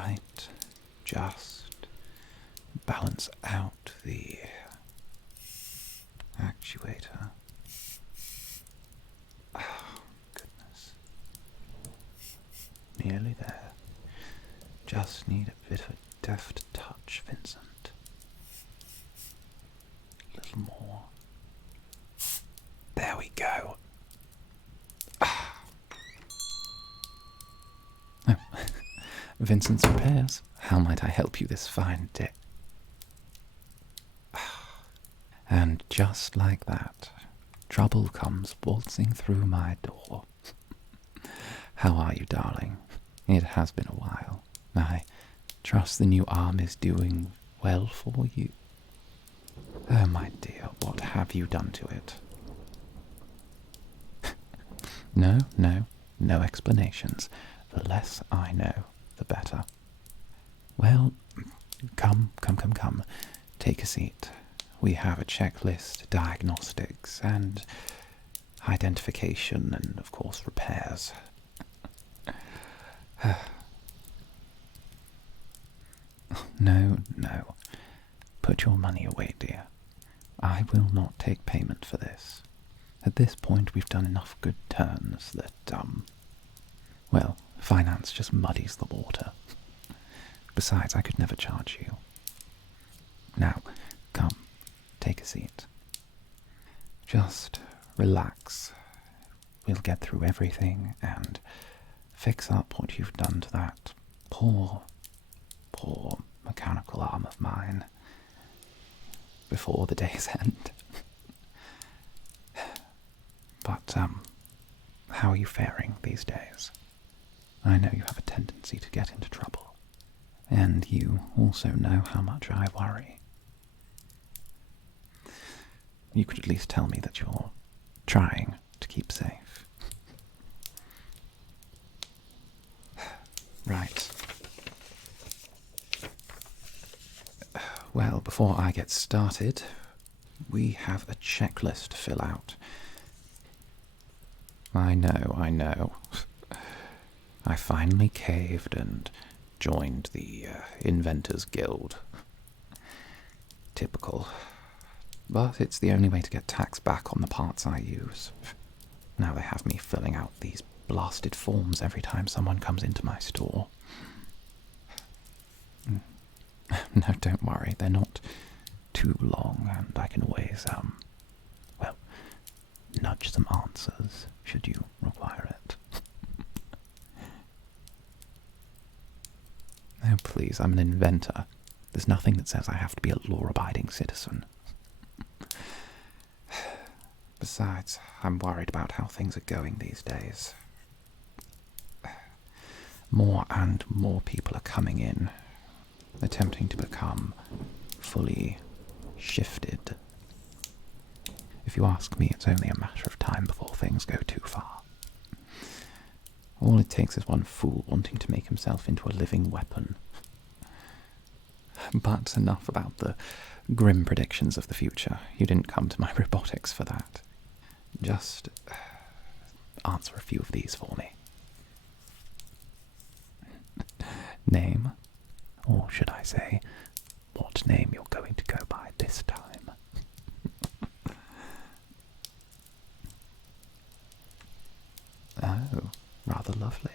right. Just balance out the actuator. Oh, goodness. Nearly there. Just need a bit of a deft touch, Vincent. A little more. There we go. Oh. Vincent's repairs. How might I help you this fine day? And just like that, trouble comes waltzing through my door. How are you, darling? It has been a while. I trust the new arm is doing well for you. Oh, my dear, what have you done to it? No explanations. The less I know, the better. Well, come. Take a seat. We have a checklist, diagnostics, and identification, and of course repairs. No. Put your money away, dear. I will not take payment for this. At this point, we've done enough good turns that, well, finance just muddies the water. Besides, I could never charge you. Now, come, take a seat. Just relax. We'll get through everything and fix up what you've done to that poor mechanical arm of mine before the day's end. But, how are you faring these days? I know you have a tendency to get into trouble, and you also know how much I worry. You could at least tell me that you're trying to keep safe. Right. Well, before I get started, we have a checklist to fill out. I know. I finally caved and joined the Inventors Guild. Typical. But it's the only way to get tax back on the parts I use. Now they have me filling out these blasted forms every time someone comes into my store. No, don't worry, they're not too long, and I can always, well, nudge some answers, should you require it. Oh, please, I'm an inventor. There's nothing that says I have to be a law-abiding citizen. Besides, I'm worried about how things are going these days. More and more people are coming in, attempting to become fully shifted. If you ask me, it's only a matter of time before things go too far. All it takes is one fool wanting to make himself into a living weapon. But enough about the grim predictions of the future. You didn't come to my robotics for that. Just answer a few of these for me. Name, or should I say, what name you're going to go by this time. Oh, rather lovely.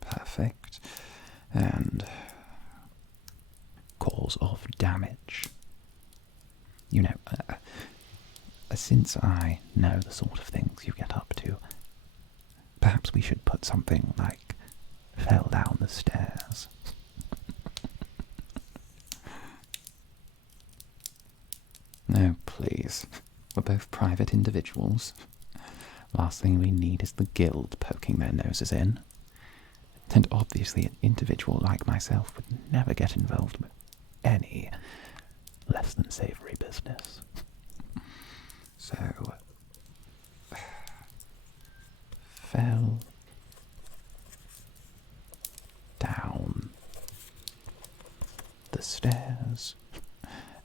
Perfect. And cause of damage. You know, since I know the sort of things you get up to, perhaps we should put something like fell down the stairs. No, please. We're both private individuals. Last thing we need is the guild poking their noses in. And obviously an individual like myself would never get involved with any less than savoury business. So, fell down the stairs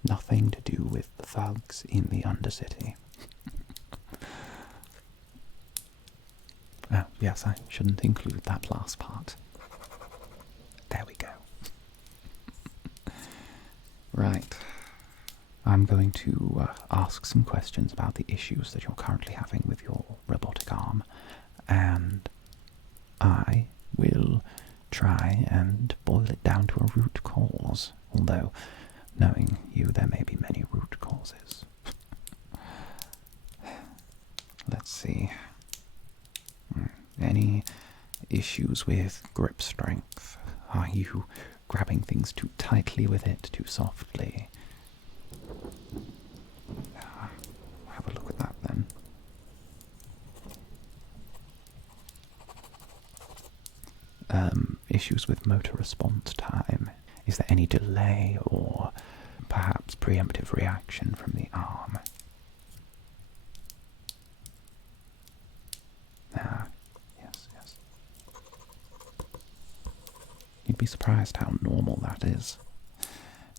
Nothing to do with the thugs in the undercity. Oh, yes, I shouldn't include that last part. There we go. Right. I'm going to ask some questions about the issues that you're currently having with your robotic arm, and I will try and boil it down to a root cause, although, knowing you, there may be many root causes. Let's see. Any issues with grip strength? Are you grabbing things too tightly with it, too softly? Have a look at that then. Issues with motor response time. Is there any delay or perhaps preemptive reaction from the arm? Ah, yes. You'd be surprised how normal that is.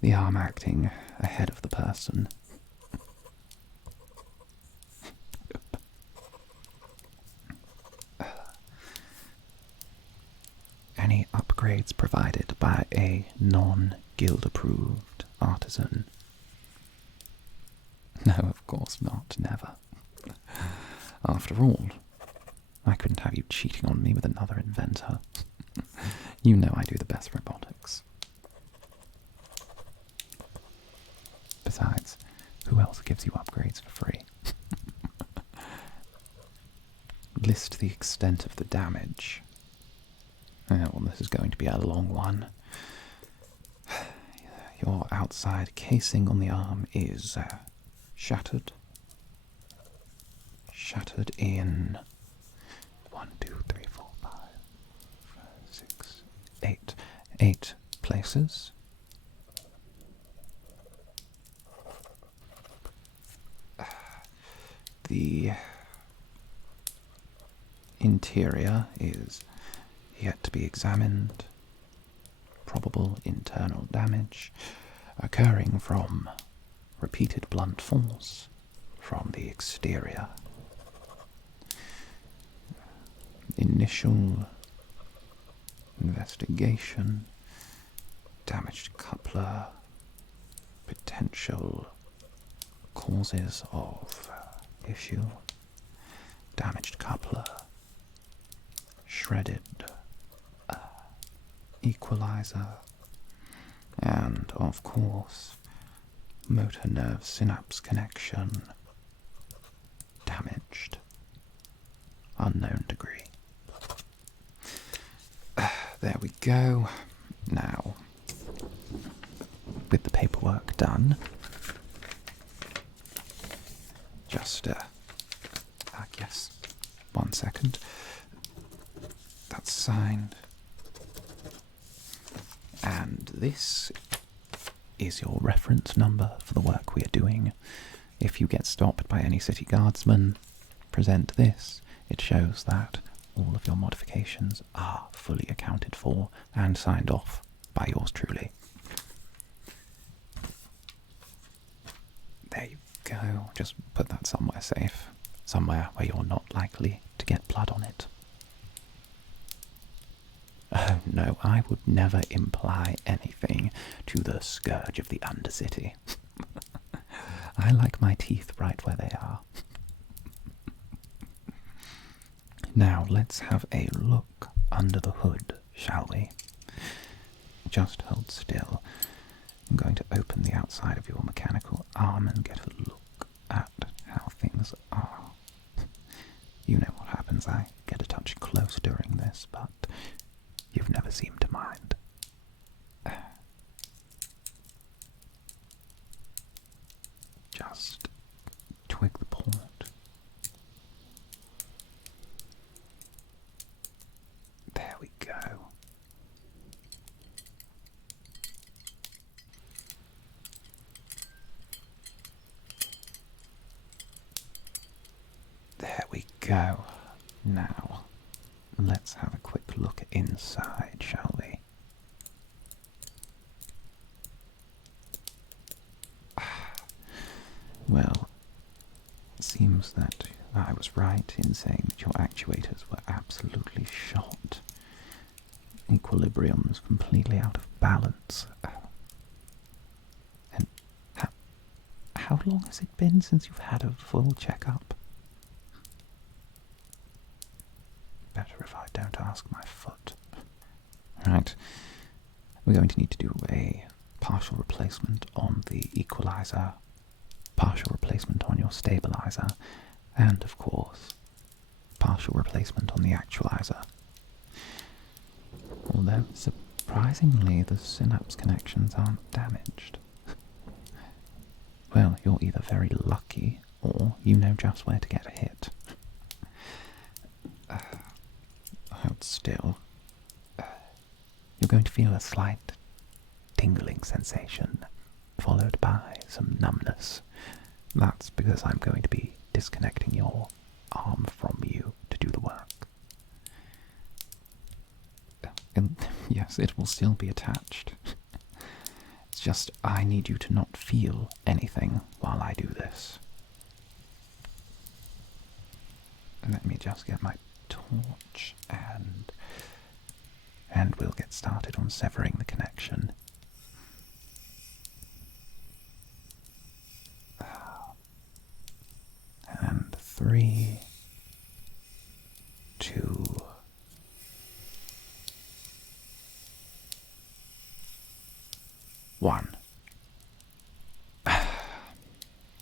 The arm acting ahead of the person. Any upgrades provided by a non-guild approved artisan? No, of course not, never. After all, I couldn't have you cheating on me with another inventor. You know I do the best robotics. Besides, who else gives you upgrades for free? List the extent of the damage. Oh, well, this is going to be a long one. Your outside casing on the arm is shattered. Shattered in 1, 2, 3, 4, 5, 6, 8. 8 places. The interior is yet to be examined. Probable internal damage occurring from repeated blunt force from the exterior. Initial investigation. Damaged coupler. Potential causes of issue. Damaged coupler. Shredded equalizer, and of course motor nerve synapse connection damaged, unknown degree. There we go. Now, with the paperwork done, just yes, 1 second. That's signed. And this is your reference number for the work we are doing. If you get stopped by any city guardsmen, present this. It shows that all of your modifications are fully accounted for and signed off by yours truly. There you go. Just put that somewhere safe. Somewhere where you're not likely to get blood on it. Oh no, I would never imply anything to the scourge of the undercity. I like my teeth right where they are. Now let's have a look under the hood, shall we? Just hold still. I'm going to open the outside of your mechanical arm and get a look at how things are. You know what happens, I get a touch close during this, but you've never seemed to mind. Just twig the port. There we go. There we go. Now, let's have a quick look inside, shall we? Well, it seems that I was right in saying that your actuators were absolutely shot. Equilibrium is completely out of balance. And how long has it been since you've had a full checkup? Better if I don't ask my foot. Right, we're going to need to do a partial replacement on the equalizer, partial replacement on your stabilizer, and of course, partial replacement on the actualizer. Although, surprisingly, the synapse connections aren't damaged. Well, you're either very lucky, or you know just where to get hit. Hold still. You're going to feel a slight tingling sensation, followed by some numbness. That's because I'm going to be disconnecting your arm from you to do the work. And yes, it will still be attached. It's just I need you to not feel anything while I do this. Let me just get my torch and we'll get started on severing the connection. And 3, 2, 1.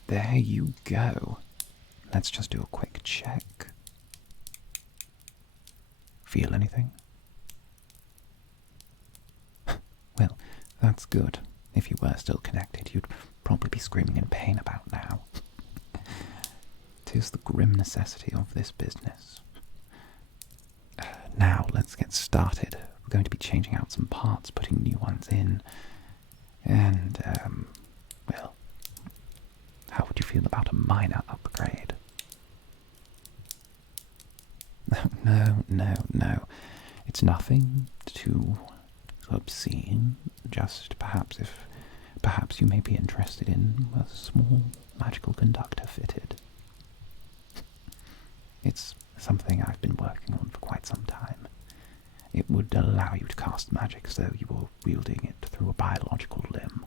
There you go. Let's just do a quick check. Feel anything? Well, that's good. If you were still connected, you'd probably be screaming in pain about now. 'Tis the grim necessity of this business. Now, let's get started. We're going to be changing out some parts, putting new ones in, and, well, how would you feel about a minor upgrade? No. It's nothing too obscene. Just perhaps you may be interested in a small magical conductor fitted. It's something I've been working on for quite some time. It would allow you to cast magic as though you were wielding it through a biological limb.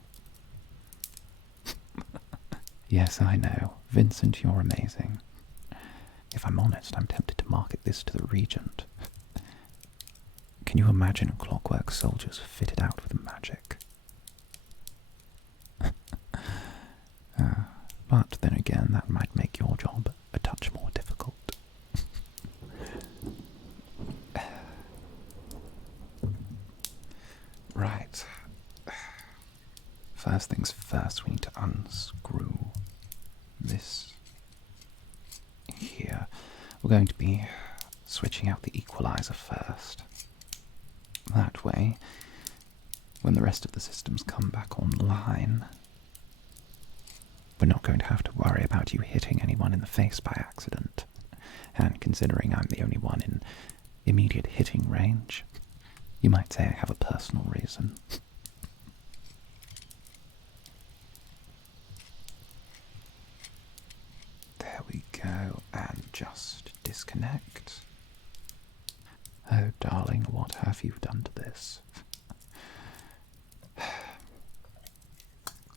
Yes, I know. Vincent, you're amazing. If I'm honest, I'm tempted to market this to the Regent. Can you imagine clockwork soldiers fitted out with magic? But then again, that might make your job a touch more difficult. Right. First things first, we need to unscrew this here. We're going to be switching out the equalizer first. That way, when the rest of the systems come back online, we're not going to have to worry about you hitting anyone in the face by accident. And considering I'm the only one in immediate hitting range, you might say I have a personal reason. There we go, and just disconnect. Oh, darling, what have you done to this?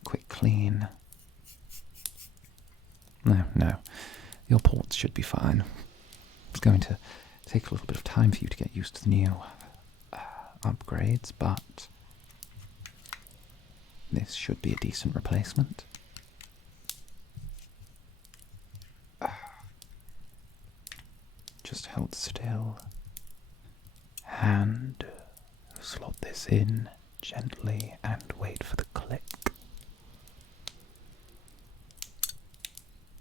Quick clean. No, your ports should be fine. It's going to take a little bit of time for you to get used to the new upgrades, but this should be a decent replacement. Just hold still and slot this in gently and wait for the click.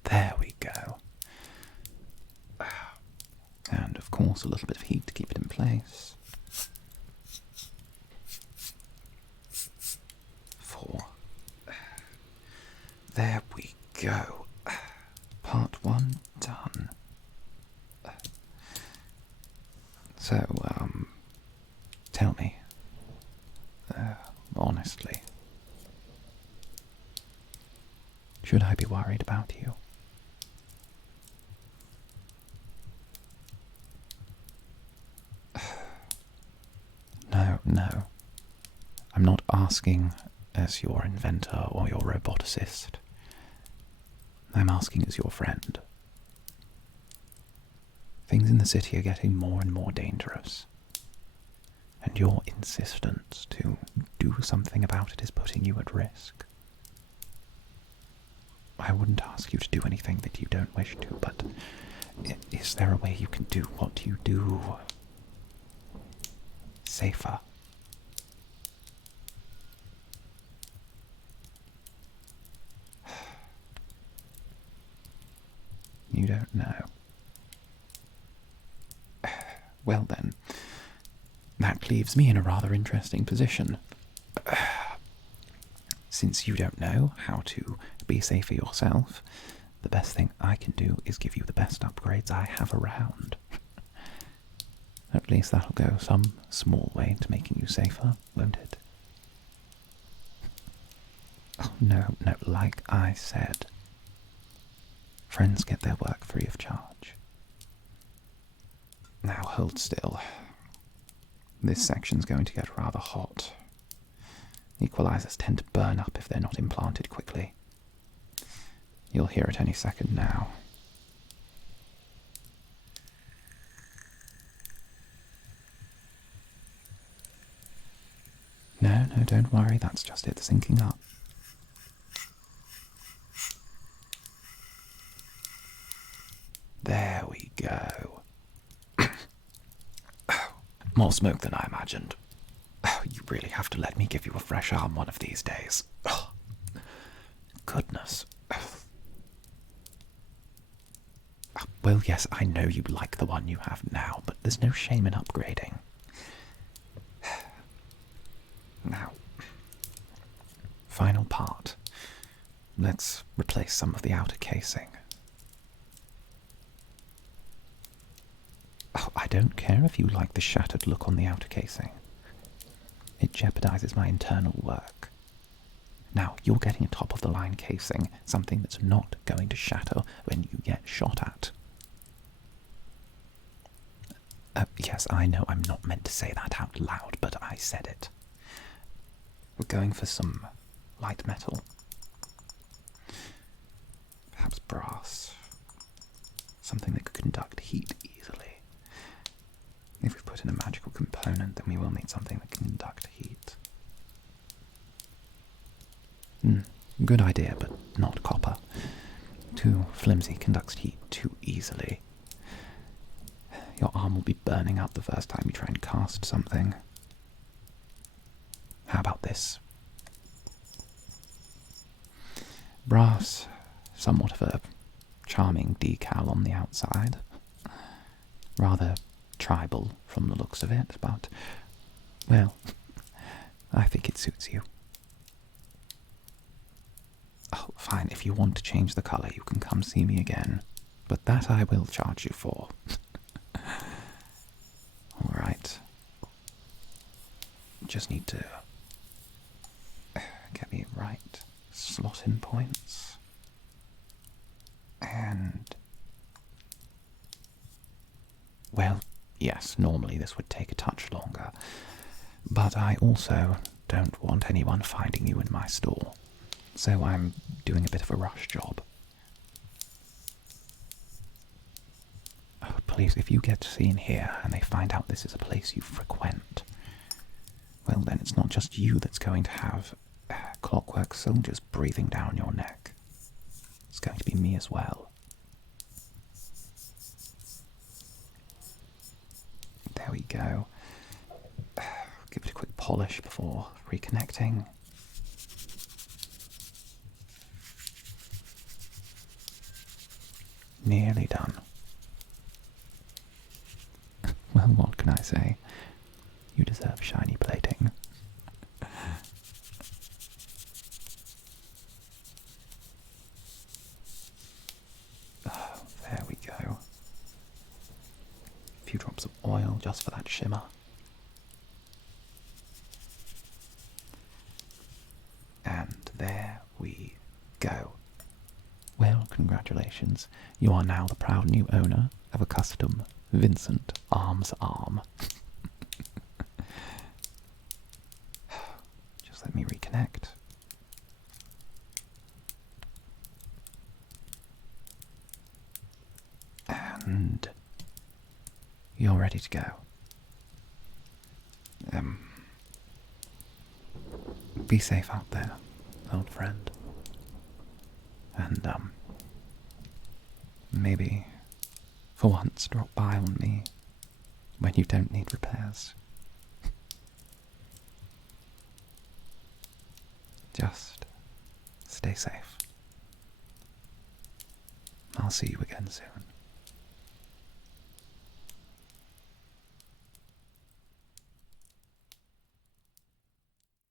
There we go. And of course a little bit of heat to keep it in place. 4. There we go. Part 1 done. So, tell me, honestly, Should I be worried about you? No. I'm not asking as your inventor or your roboticist. I'm asking as your friend. Things in the city are getting more and more dangerous, and your insistence to do something about it is putting you at risk. I wouldn't ask you to do anything that you don't wish to, but is there a way you can do what you do safer? You don't know. Well then, that leaves me in a rather interesting position. Since you don't know how to be safer yourself, the best thing I can do is give you the best upgrades I have around. At least that'll go some small way to making you safer, won't it? Oh, no, like I said, friends get their work free of charge. Now hold still. This section's going to get rather hot. Equalizers tend to burn up if they're not implanted quickly. You'll hear it any second now. No, don't worry, that's just it syncing up. There we go. More smoke than I imagined. You really have to let me give you a fresh arm one of these days. Goodness. Well, yes, I know you like the one you have now, but there's no shame in upgrading. Now, final part. Let's replace some of the outer casing. Oh, I don't care if you like the shattered look on the outer casing. It jeopardizes my internal work. Now, you're getting a top-of-the-line casing, something that's not going to shatter when you get shot at. Yes, I know I'm not meant to say that out loud, but I said it. We're going for some light metal. Perhaps brass. Something that could conduct heat easily. If we put in a magical component, then we will need something that can conduct heat. Good idea, but not copper. Too flimsy, conducts heat too easily. Your arm will be burning up the first time you try and cast something. How about this? Brass, somewhat of a charming decal on the outside. Rather tribal from the looks of it, but, well, I think it suits you. Oh, fine, if you want to change the colour, you can come see me again, but that I will charge you for. Alright. Just need to get the right slot-in points. And, well, yes, normally this would take a touch longer, but I also don't want anyone finding you in my store, so I'm doing a bit of a rush job. Oh, please, if you get seen here and they find out this is a place you frequent, well then it's not just you that's going to have clockwork soldiers breathing down your neck. It's going to be me as well. There we go. Give it a quick polish before reconnecting. Nearly done. Well, what can I say? You deserve shiny plating. Oh, there we go. A few drops of oil just for that shimmer. And there we go. congratulations. You are now the proud new owner of a custom Vincent Arms arm. Just let me reconnect. And you're ready to go. Be safe out there, old friend. And, maybe, for once, drop by on me when you don't need repairs. Just stay safe. I'll see you again soon.